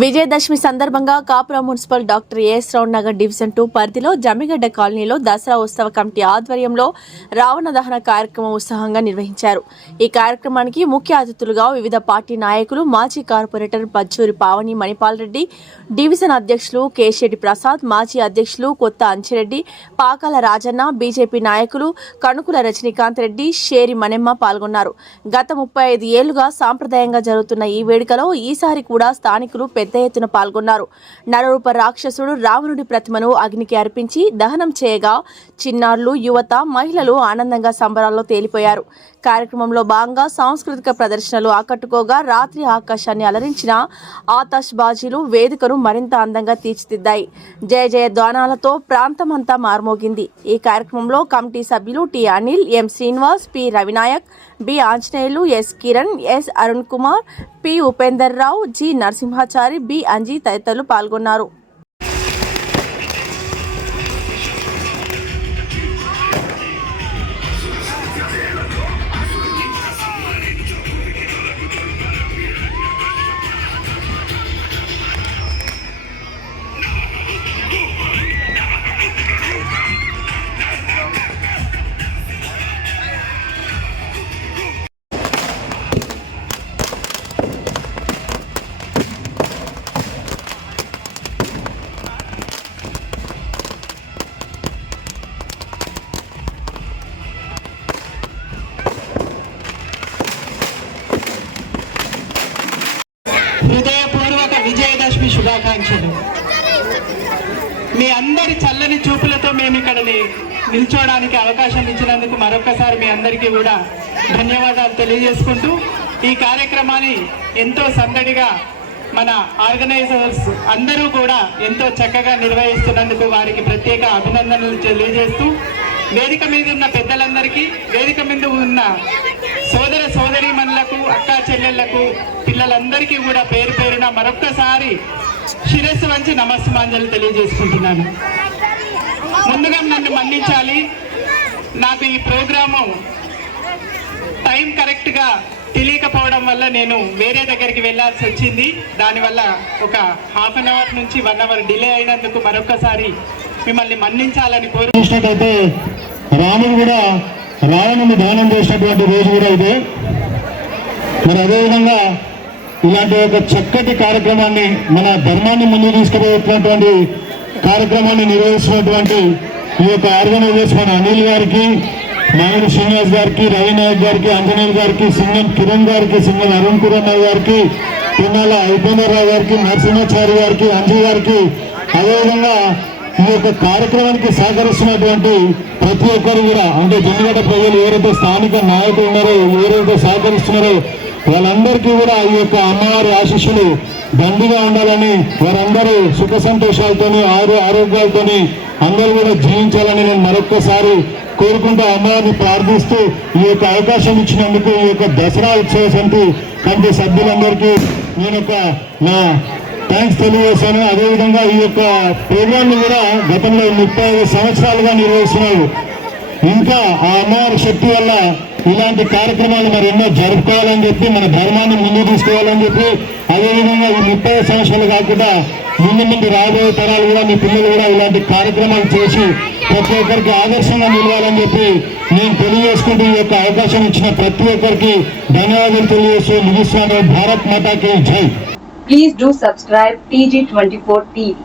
విజయదశమి సందర్భంగా కాపురా municipal doctor as రావు Nagar division 2 పరిధిలో జమ్మిగడ్డ కాలనీలో దసరా ఉత్సవ కమిటీ ఆధ్వర్యంలో రావణ దహన కార్యక్రమం ఉత్సాహంగా నిర్వహించారు. ఈ కార్యక్రమానికి ముఖ్య అతిథులుగా వివిధ పార్టీ నాయకులు, మాజీ కార్పొరేటర్ పచ్చూరి పావని మణిపాల్ రెడ్డి, డివిజన్ అధ్యక్షులు కేశెట్టి ప్రసాద్, మాజీ అధ్యక్షులు కొత్త అంచిరెడ్డి, పాకాల రాజన్న, బీజేపీ నాయకులు కణుకుల రజనీకాంత్ రెడ్డి, షేరి మణెమ్మ పాల్గొన్నారు. గత 35 ఏళ్లుగా సాంప్రదాయంగా జరుగుతున్న ఈ వేడుకలో ఈసారి కూడా స్థానికులు పెద్ద ఎత్తున పాల్గొన్నారు. నరరూప రాక్షసుడు రావణుడి ప్రతిమను అగ్నికి అర్పించి దహనం చేయగా చిన్నారులు, యువత, మహిళలు ఆనందంగా సంబరాల్లో తేలిపోయారు. కార్యక్రమంలో భాగంగా సాంస్కృతిక ప్రదర్శనలు ఆకట్టుకోగా రాత్రి ఆకాశాన్ని అలరించిన ఆతాష్ బాజీలు వేదికను మరింత అందంగా తీర్చిదిద్దాయి. జయ జయ ధ్వానాలతో ప్రాంతమంతా మార్మోగింది. ఈ కార్యక్రమంలో కమిటీ సభ్యులు T Anil, M Srinivas, P Ravinayak, B Anjaneyulu, S Kiran, S Arun Kumar, P Upender Rao, G Narasimhachari, B Anji తదితరులు పాల్గొన్నారు. హృదయపూర్వక విజయదశమి శుభాకాంక్షలు. మీ అందరి చల్లని చూపులతో మేము ఇక్కడ నిల్చోవడానికి అవకాశం ఇచ్చినందుకు మరొకసారి మీ అందరికీ కూడా ధన్యవాదాలు తెలియజేసుకుంటూ, ఈ కార్యక్రమాన్ని ఎంతో సందడిగా మన ఆర్గనైజర్స్ అందరూ కూడా ఎంతో చక్కగా నిర్వహిస్తున్నందుకు వారికి ప్రత్యేక అభినందనలు తెలియజేస్తూ, వేదిక మీద ఉన్న పెద్దలందరికీ, వేదిక మీద ఉన్న సోదర సోదరీమణులకు, అక్కా చెల్లెళ్లకు, పిల్లలందరికీ కూడా పేరు పేరున మరొక్కసారి శిరస్సు వంచి నమస్సుమాంజలు తెలియజేసుకుంటున్నాను. ముందుగా నన్ను మన్నించాలి. నాకు ఈ ప్రోగ్రాము టైం కరెక్ట్గా తెలియకపోవడం వల్ల నేను వేరే దగ్గరికి వెళ్ళాల్సి వచ్చింది. దానివల్ల ఒక ½ అన్ అవర్ నుంచి 1 అవర్ డిలే అయినందుకు మరొకసారి మిమ్మల్ని మన్నించాలని కోరుకుంటున్నట్టయితే, రాముడు కూడా రావణుని దానం చేసినటువంటి రోజు కూడా ఇదే. మరి అదేవిధంగా ఇలాంటి ఒక చక్కటి కార్యక్రమాన్ని, మన ధర్మాన్ని ముందుకు తీసుకుపోయేటువంటి కార్యక్రమాన్ని నిర్వహిస్తున్నటువంటి ఈ యొక్క ఆర్గనైజర్స్ మన అనిల్ గారికి, నాయుడు శ్రీనివాస్ గారికి, రవినాయక్ గారికి, అంజనేయులు గారికి, సింగం కిరణ్ గారికి, సింగం అరుణ్ కుమార్ గారికి, పిన్నాల ఉపేందర్ రావు గారికి, నరసింహాచారి గారికి, అంజీ గారికి, అదేవిధంగా ఈ యొక్క కార్యక్రమానికి సహకరిస్తున్నటువంటి ప్రతి ఒక్కరు కూడా, అంటే జమ్మిగడ్డ ప్రజలు ఎవరైతే స్థానిక నాయకులు ఉన్నారో, ఎవరైతే సహకరిస్తున్నారో వాళ్ళందరికీ కూడా ఈ యొక్క అమ్మవారి ఆశీస్సులు దండిగా ఉండాలని, వారందరూ సుఖ సంతోషాలతోని, ఆరోగ్యాలతోని అందరూ కూడా జీవించాలని నేను మరొక్కసారి కోరుకుంటూ, అమ్మవారిని ప్రార్థిస్తూ ఈ యొక్క అవకాశం ఇచ్చినందుకు ఈ యొక్క దసరా ఉత్సవ సమితి కమిటీ సభ్యులందరికీ నేను నా థ్యాంక్స్ తెలియజేశాను. అదేవిధంగా ఈ యొక్క ప్రోగ్రాంను కూడా గతంలో 35 సంవత్సరాలుగా నిర్వహిస్తున్నారు. ఇంకా ఆ అమ్మవారి శక్తి వల్ల ఇలాంటి కార్యక్రమాలు మరి ఎన్నో జరుపుకోవాలని చెప్పి, మన ధర్మాన్ని ముందుకు తీసుకోవాలని చెప్పి, అదేవిధంగా ఈ 30 సంవత్సరాలు కాకుండా ముందు రాబోయే తరాలు కూడా, మీ పిల్లలు కూడా ఇలాంటి కార్యక్రమాలు చేసి ప్రతి ఒక్కరికి ఆదర్శంగా నిలవాలని చెప్పి నేను తెలియజేసుకుంటూ, ఈ యొక్క అవకాశం ఇచ్చిన ప్రతి ఒక్కరికి ధన్యవాదాలు తెలియజేస్తూ ముగిస్తున్నాను. భారత్ మాతాకి జై. Please do subscribe TG24 TV.